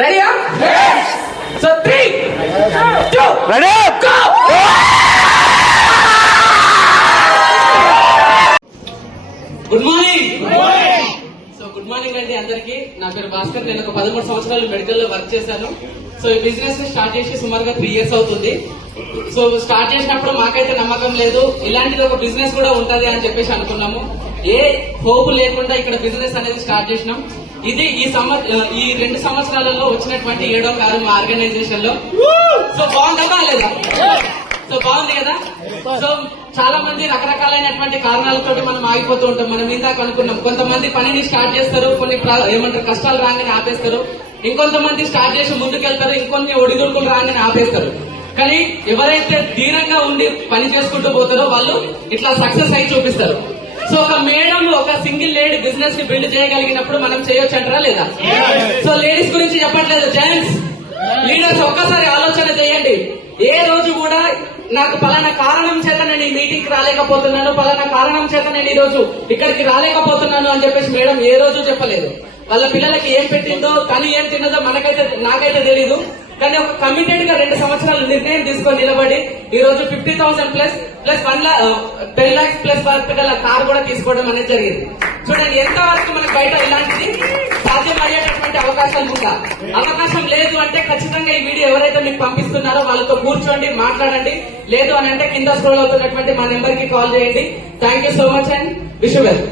Ready up? Yes. So 3, 2, ready up, go. Good morning. So good morning అండి అందరికి. నా పేరు భాస్కర్. నేను ఒక 13 సంవత్సరాలు మెడికల్ లో వర్క్ చేశాను. సో ఈ బిజినెస్ ని స్టార్ట్ చేసి సుమారుగా 3 years అవుతుంది. సో స్టార్ట్ చేసినప్పుడు మాకైతే నమ్మకం లేదు, ఇలాంటిది ఒక బిజినెస్ కూడా ఉంటది అని చెప్పేసి అనుకున్నాము. ఏ హోప్ లేకుండా ఇక్కడ బిజినెస్ అనేది స్టార్ట్ చేసినాం. ఇది ఈ 2 సంవత్సరాలలో వచ్చినటువంటి 7వ కారు మా ఆర్గనైజేషన్ లో. సో బాగుందా లేదా? సో బాగుంది కదా. సో చాలా మంది రకరకాలైనటువంటి కారణాలతో మనం ఆగిపోతూ ఉంటాం. మనం ఇందాక అనుకున్నాం, కొంతమంది పనిని స్టార్ట్ చేస్తారు, కొన్ని కష్టాలు రాగానే ఆపేస్తారు. ఇంకొంతమంది స్టార్ట్ చేసి ముందుకెళ్తారు, ఇంకొన్ని ఒడిదుడుకులు రాగానే ఆపేస్తారు. కానీ ఎవరైతే ధీరంగా ఉండి పని చేసుకుంటూ పోతారో వాళ్ళు ఇట్లా సక్సెస్ అయి చూపిస్తారు. సో ఒక మేడం ఒక సింగిల్ లేడీ బిజినెస్ ని బిల్డ్ చేయగలిగినప్పుడు మనం చేయొచ్చు అంటారా లేదా? సో లేడీస్ గురించి చెప్పట్లేదు, జెంట్స్ లీడర్స్ ఒక్కసారి ఆలోచన చేయండి. ఏ రోజు కూడా నాకు పలానా కారణం చేత నేను ఈ మీటింగ్ కి రాలేకపోతున్నాను, పలానా కారణం చేత నేను ఈ రోజు ఇక్కడికి రాలేకపోతున్నాను అని చెప్పేసి మేడం ఏ రోజు చెప్పలేదు. వాళ్ళ పిల్లలకి ఏం పెట్టిందో, తను ఏం తిన్నదో నాకైతే తెలీదు. కానీ ఒక కమిటెడ్ గా 2 సంవత్సరాలు నిర్ణయం తీసుకొని నిలబడి ఈ రోజు 50,000 ప్లస్ 10 lakhs ప్లస్ వర్క్ గల కార్ కూడా తీసుకోవడం అనేది జరిగింది. చూడండి ఎంతవరకు మనకు బయట ఇలాంటిది సాధ్యమయ్యేటటువంటి అవకాశాలు ఉందా? అవకాశం లేదు అంటే ఖచ్చితంగా ఈ వీడియో ఎవరైతే మీకు పంపిస్తున్నారో వాళ్ళతో కూర్చోండి, మాట్లాడండి. లేదు అని అంటే కింద స్క్రోల్ అవుతున్నటువంటి మా నెంబర్ కి కాల్ చేయండి. Thank you so much and wish you well.